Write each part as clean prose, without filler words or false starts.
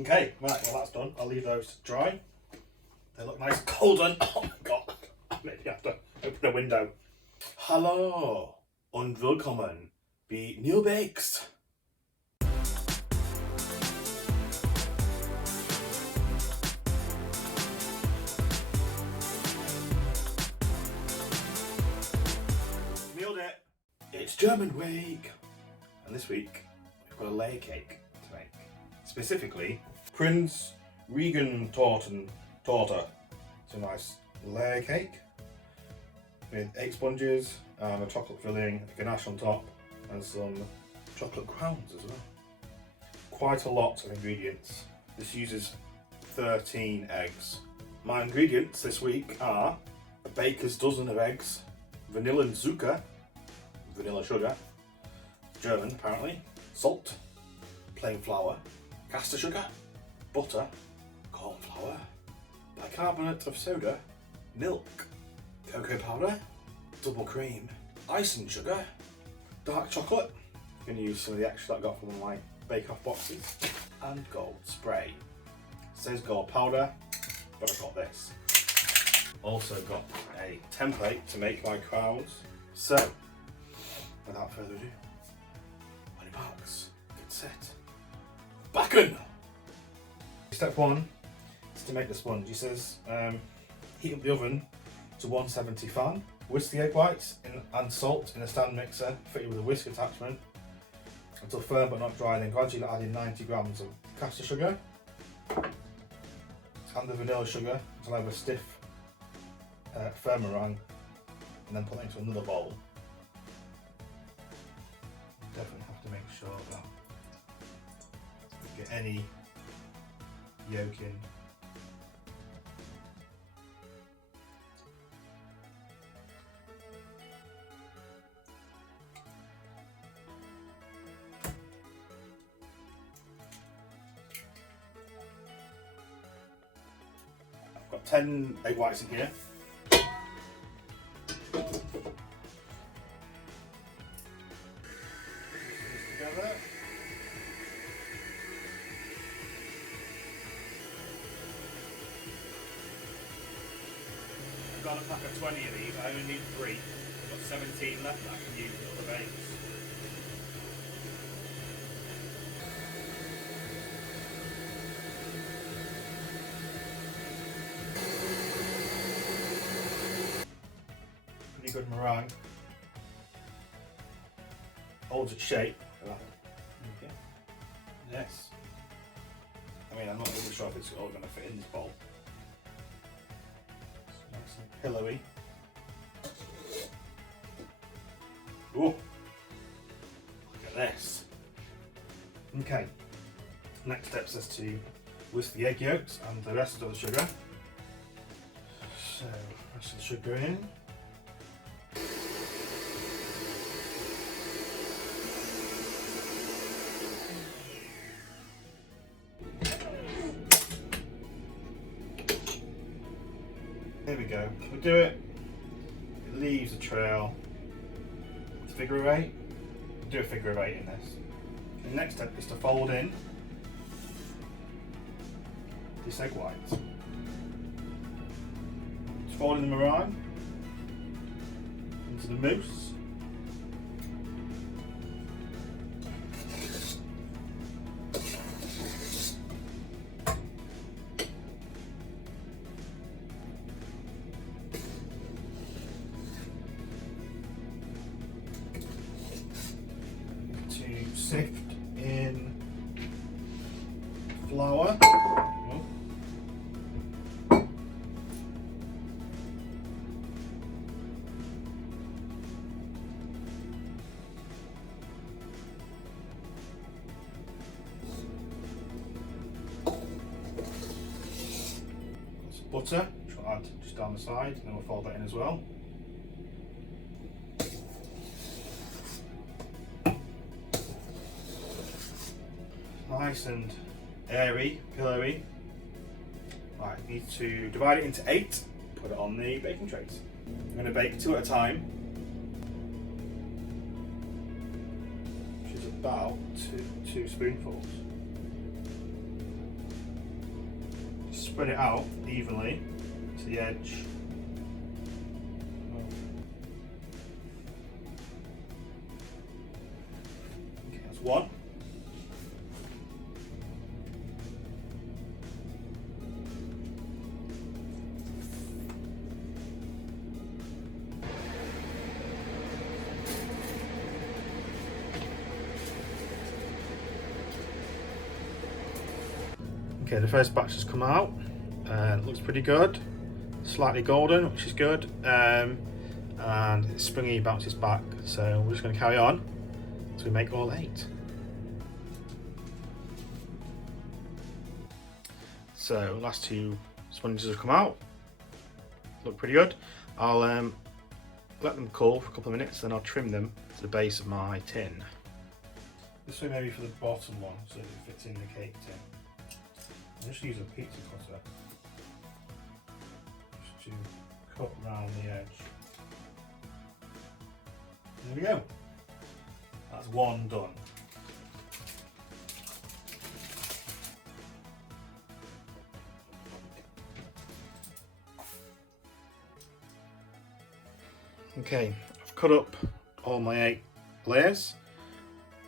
Okay, right, well that's done. I'll leave those to dry. They look nice cold and oh my god, maybe I have to open the window. Hallo und willkommen bei Neil Bakes. Nailed it! It's German week! And this week we've got a layer cake to make. Specifically, Prinzregententorte. It's a nice layer cake with 8 sponges and a chocolate filling, a ganache on top, and some chocolate crowns as well. Quite a lot of ingredients. This uses 13 eggs. My ingredients this week are a baker's dozen of eggs, vanilla and zucker, vanilla sugar, German apparently, salt, plain flour, caster sugar, butter, corn flour, bicarbonate of soda, milk, cocoa powder, double cream, icing sugar, dark chocolate. I'm going to use some of the extra that I got from one of my bake-off boxes, and gold spray. It says gold powder, but I've got this. Also got a template to make my crowns. So, without further ado, money box, get set, backen! Step 1 is to make the sponge. He says heat up the oven to 170 fan, whisk the egg whites and salt in a stand mixer fitted with a whisk attachment until firm but not dry, then gradually add in 90 grams of caster sugar and the vanilla sugar until I have a stiff firm meringue, and then put it into another bowl. Definitely have to make sure that you get any yolk in. I've got 10 egg whites in here. Together. I've got a pack of 20 of these. I only need 3. I've got 17 left that I can use in other bakes. Pretty good meringue. Holds its shape. Okay. Yes. I mean, I'm not really sure if it's all going to fit in this bowl. It's nice and pillowy. Ooh. Look at this. Okay. Next step is to whisk the egg yolks and the rest of the sugar. So, rest of the sugar in. There we go. We do it. It leaves a trail. Figure of 8. Do a figure of 8 in this. The next step is to fold in this egg white. Just fold in the meringue into the mousse. Sift in flour. Some butter, which we'll add just down the side, and then we'll fold that in as well. Nice and airy, pillowy. Right, need to divide it into 8, put it on the baking trays. I'm going to bake 2 at a time, which is about two spoonfuls. spread it out evenly to the edge. Okay, that's one. Okay, the first batch has come out and it looks pretty good. Slightly golden, which is good, and it's springy, bounces back. So we're just going to carry on so we make all 8. So last 2 sponges have come out, look pretty good. I'll let them cool for a couple of minutes, then I'll trim them to the base of my tin. This way maybe for the bottom one so that it fits in the cake tin. I'll just use a pizza cutter just to cut around the edge. There we go. That's one done. Okay, I've cut up all my 8 layers.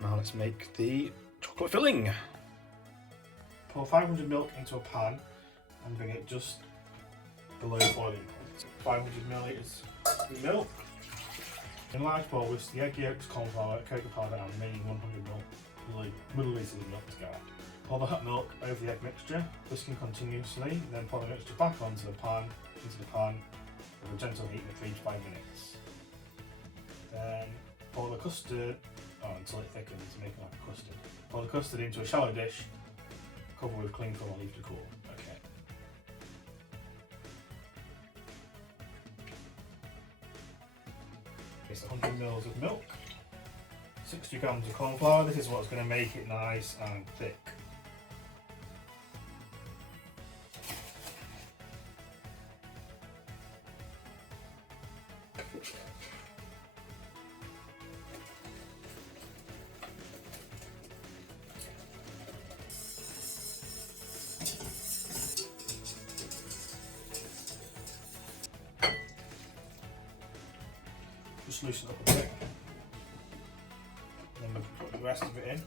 Now let's make the chocolate filling. Pour 500 milk into a pan and bring it just below boiling point. 500 millilitres of milk. In a large bowl, whisk the egg yolks, corn flour, cocoa powder and the remaining 100 millilitres of milk together. Pour the hot milk over the egg mixture, whisking continuously, then pour the mixture back into the pan with a gentle heat for 3 to 5 minutes. Then pour the custard until it thickens, make it like a custard. Pour the custard into a shallow dish, cover with cling film and leave to cool. Okay. It's 100 ml of milk, 60 grams of corn flour. This is what's going to make it nice and thick. Just loosen up a bit, then we can put the rest of it in.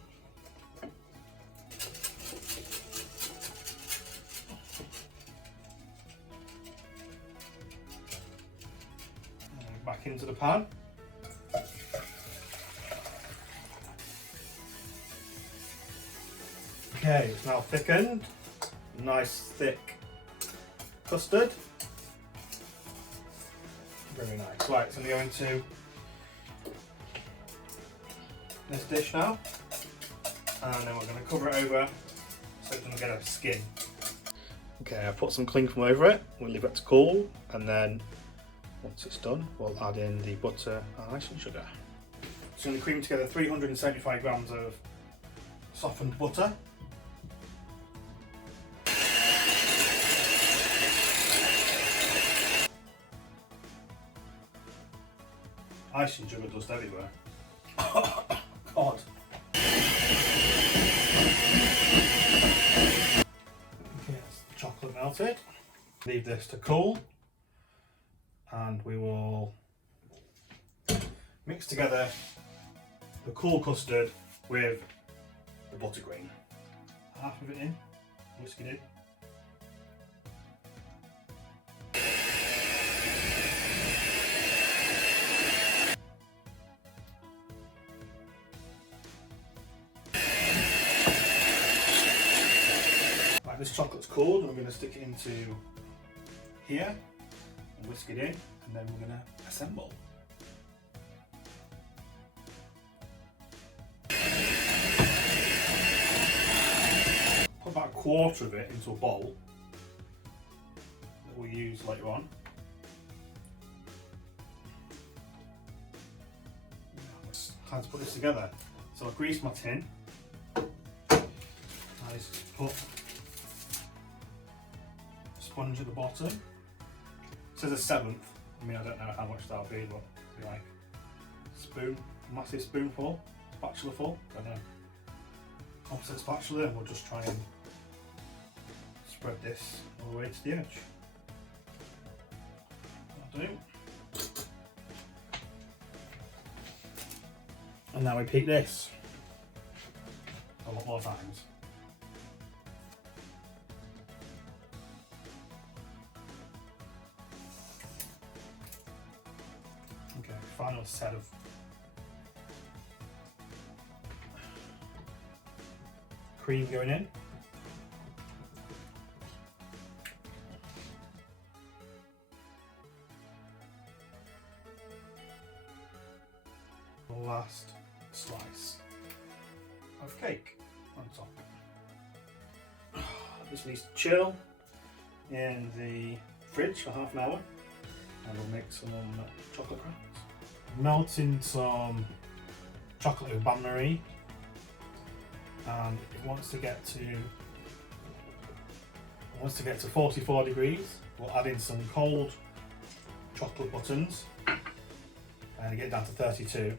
And back into the pan. Okay, it's now thickened, nice thick custard. Very nice. Right, so I'm going to go into this dish now, and then we're going to cover it over so it doesn't get a skin. Okay, I've put some cling film over it. We'll leave it to cool, and then once it's done, we'll add in the butter and icing sugar. So I'm going to cream together 375 grams of softened butter. Icing sugar dust everywhere. God. Okay, that's the chocolate melted. Leave this to cool, and we will mix together the cool custard with the buttercream. Half of it in, whisk it in. This chocolate's cooled, and we're going to stick it into here and whisk it in, and then we're going to assemble. Put about a quarter of it into a bowl that we'll use later on. It's time to put this together. So I've greased my tin. I just put sponge at the bottom. It says a 1/7. I mean, I don't know how much that'll be, but it'll be like spoon, massive spoonful, spatula full. I don't know. Opposite spatula, and we'll just try and spread this all the way to the edge. That'll do. And now we peak this a lot more times. Okay, final set of cream going in. The last slice of cake on top. This needs to chill in the fridge for half an hour, and we'll make some chocolate crowns. Melting some chocolate with bain marie, and it wants to get to 44 degrees. We'll add in some cold chocolate buttons and get down to 32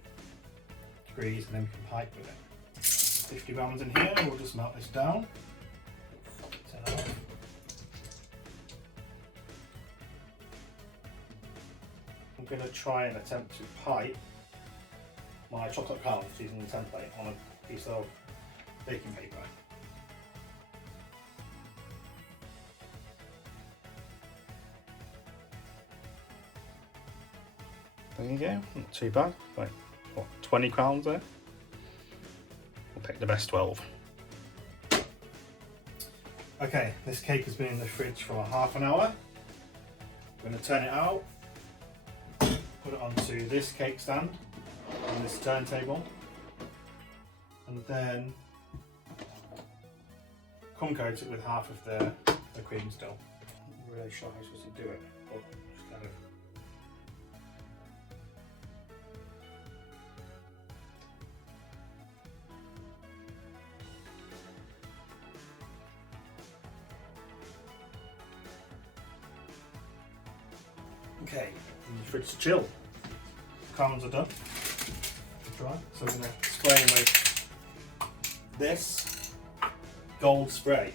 degrees, and then we can pipe with it. 50 grams in here, we'll just melt this down. Turn it off. I'm going to try and attempt to pipe my chocolate crowns using the template on a piece of baking paper. There you go, not too bad. Like, what, 20 crowns there? We'll pick the best 12. Okay, this cake has been in the fridge for half an hour. I'm going to turn it out, put it onto this cake stand on this turntable, and then crumb coat it with half of the cream still. I'm not really sure how I'm supposed to do it, but just kind of. Okay, in the fridge to chill. Crowns are done. Dry. So we're going to spray them with this gold spray.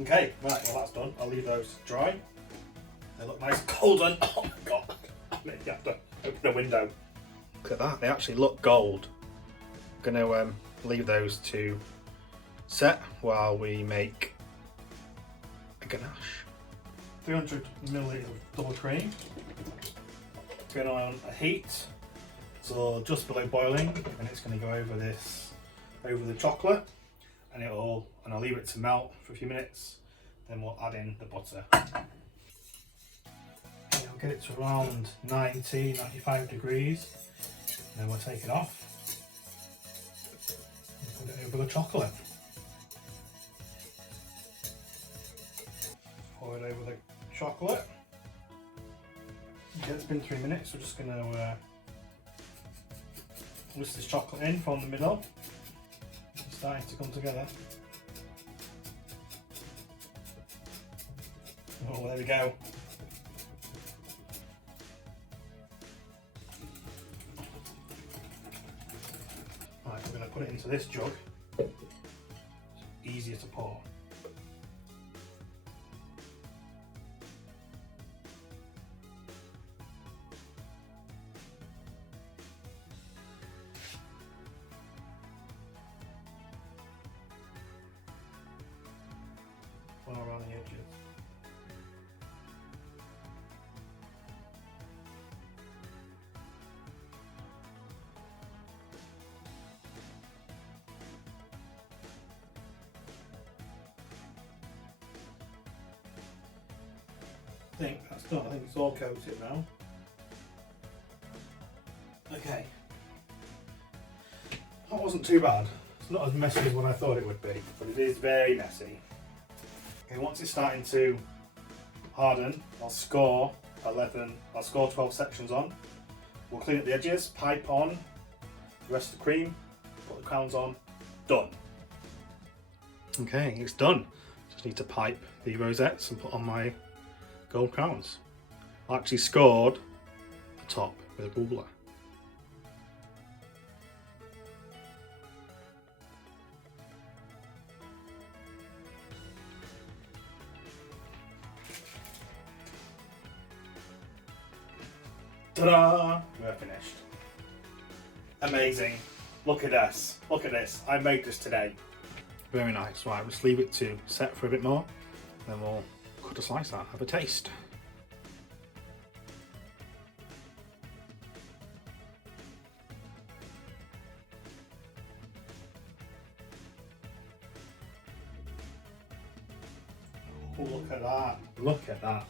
Okay, right, well that's done. I'll leave those dry. They look nice golden. Oh my god, you have to open the window. Look at that, they actually look gold. I'm going to leave those to set while we make a ganache. 300 milliliters of double cream. Going on a heat, so just below boiling, and it's going to go over the chocolate, and I'll leave it to melt for a few minutes. Then we'll add in the butter. Okay, I'll get it to around 95 degrees. Then we'll take it off and put it over the chocolate. Pour it over the chocolate. Okay, it's been 3 minutes. We're just going to whisk this chocolate in from the middle. It's starting to come together. Oh, there we go. Right, we're going to put it into this jug. It's easier to pour. Around the edges. I think that's done. I think it's all coated now. Okay. That wasn't too bad. It's not as messy as what I thought it would be, but it is very messy. Okay, once it's starting to harden, I'll score 12 sections on. We'll clean up the edges, pipe on the rest of the cream, put the crowns on, done. Okay, it's done. Just need to pipe the rosettes and put on my gold crowns. I actually scored the top with a bubbler. Ta-da! We're finished. Amazing. Look at this. Look at this. I made this today. Very nice. Right, let's leave it to set for a bit more. Then we'll cut a slice out, have a taste. Oh, look at that. Look at that.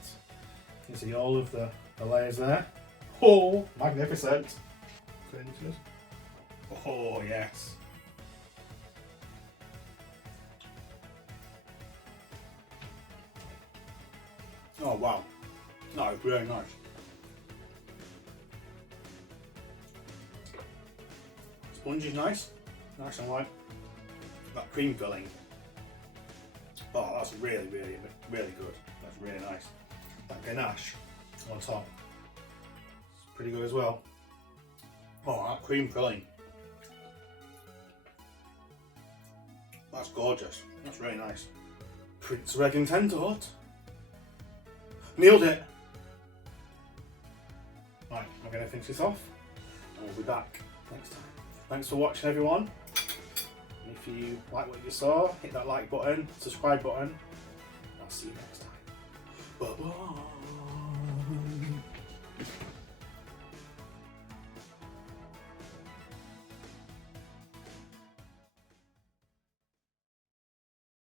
You see all of the layers there? Oh, magnificent. Oh, yes. Oh, wow. No, it's really nice. Sponge is nice. Nice and light. That cream filling. Oh, that's really, really, really good. That's really nice. That ganache on top. It's pretty good as well. Oh, that cream filling. That's gorgeous. That's really nice. Prinzregententorte. Nailed it. Right, I'm going to finish this off and we'll be back next time. Thanks for watching, everyone. If you like what you saw, hit that like button, subscribe button. I'll see you next time. Bye bye.